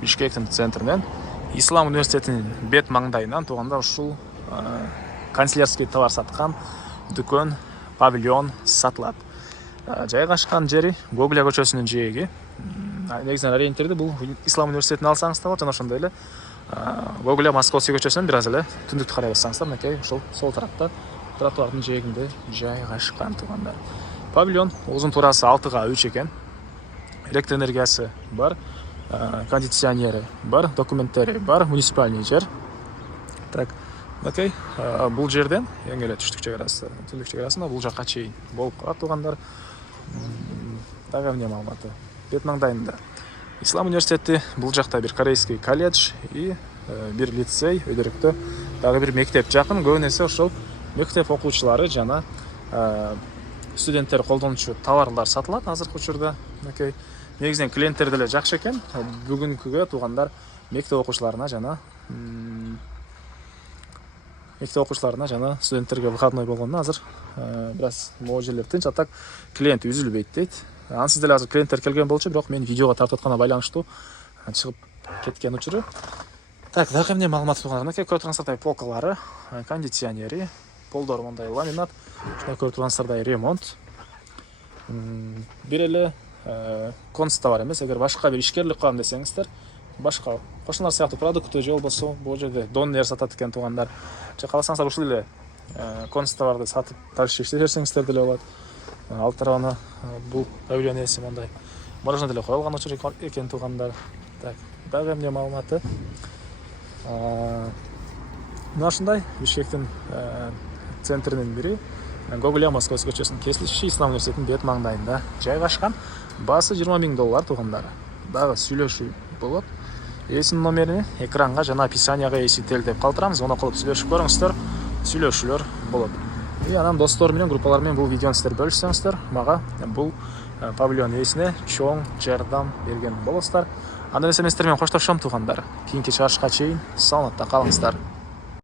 Бишкектин центринен Ислам университетинин бет маңдайынан тууганда ушул канцелярский товар саткан дүкөн, павильон сатылат. Жайгашкан жери Гоголя көчөсүнүн жээги. Негизинен ориентирди бул Ислам университетин алсаңыз да болот, жана ошондой эле Гоголя Московский көчөсүнөн бир аз эле түндүктү карай бассаңыздар, мынакей ушул сол тарапта тротуардын жээгинде жайгашкан туугандар. Павильон узун туурасы 6га 3 экен. Электр энергиясы бар, кондиционери бар, документтери бар, муниципальный жер. Так, мынакей бул жерден эң эле түштүк чек арасында бул жакка чейин болуп калат туугандар. Дагы эмне маалыматы? Бет маңдайында Ислам университети, бул жакта бир корейский колледж и бир лицей, өйдөрүктө дагы бир мектеп жакын. Көбүнесе ошол мектеп окуучулары жана студенттер колдончу товарлар сатылат азыркы учурда. Мынакей негизинен клиенттер деле жакшы экен. Бүгүнкүгө туугандар мектеп окуучуларына жана студенттерге выходной болгондо азыр бир аз могу жерлер тынч, а так клиент үзүлбөйт дейт. Ансыз деле азыр клиенттер келген болчу, бирок мен видеого тартып атканга байланыштуу чыгып кеткен учуру. Так, дагы эмне маалымат турган? Мынакей көрүп тургансыздардай полкалары, кондиционери, полдор мындай ламинат, ушундай көрүп тургансыздардай ремонт. Бир эле конста бар эмес, эгер башка бир ишкерлик кылам десеңиздер, башка кошуналар сыяктуу продукты же болбосо бул жерде донер сатат экен туугандар. Же кааласаңыздар ушул эле консталарды сатып дальше иштете берсеңиздер деле болот. Ал тарабына бул павильон ээси мындай мороженое деле коюлган учур экен туугандар. Так, дагы эмне маалыматы? Мына ушундай Бишкектин центринин бири Гоголя Московский көчөсүнүн кесилиши Ислам университетинин бет маңдайында жайгашкан. Баасы $20,000 туугандар. Дагы сүйлөшүү болот. Ээсинин номерин экранга жана описанияга эсителдеп калтырамыз. Оны кылып сүйлөшүп көрүңүздөр. Сүйлөшүүлөр болот. И анан достор менен, группалар менен бул видеону сиздер бөлүшсөңүздөр, мага бул павильон ээсине чоң жардам берген болосуздар. Анда эмесе мен сиздер менен коштошом туугандар. Кийинки чыгарышка чейин саламатта калыңыздар.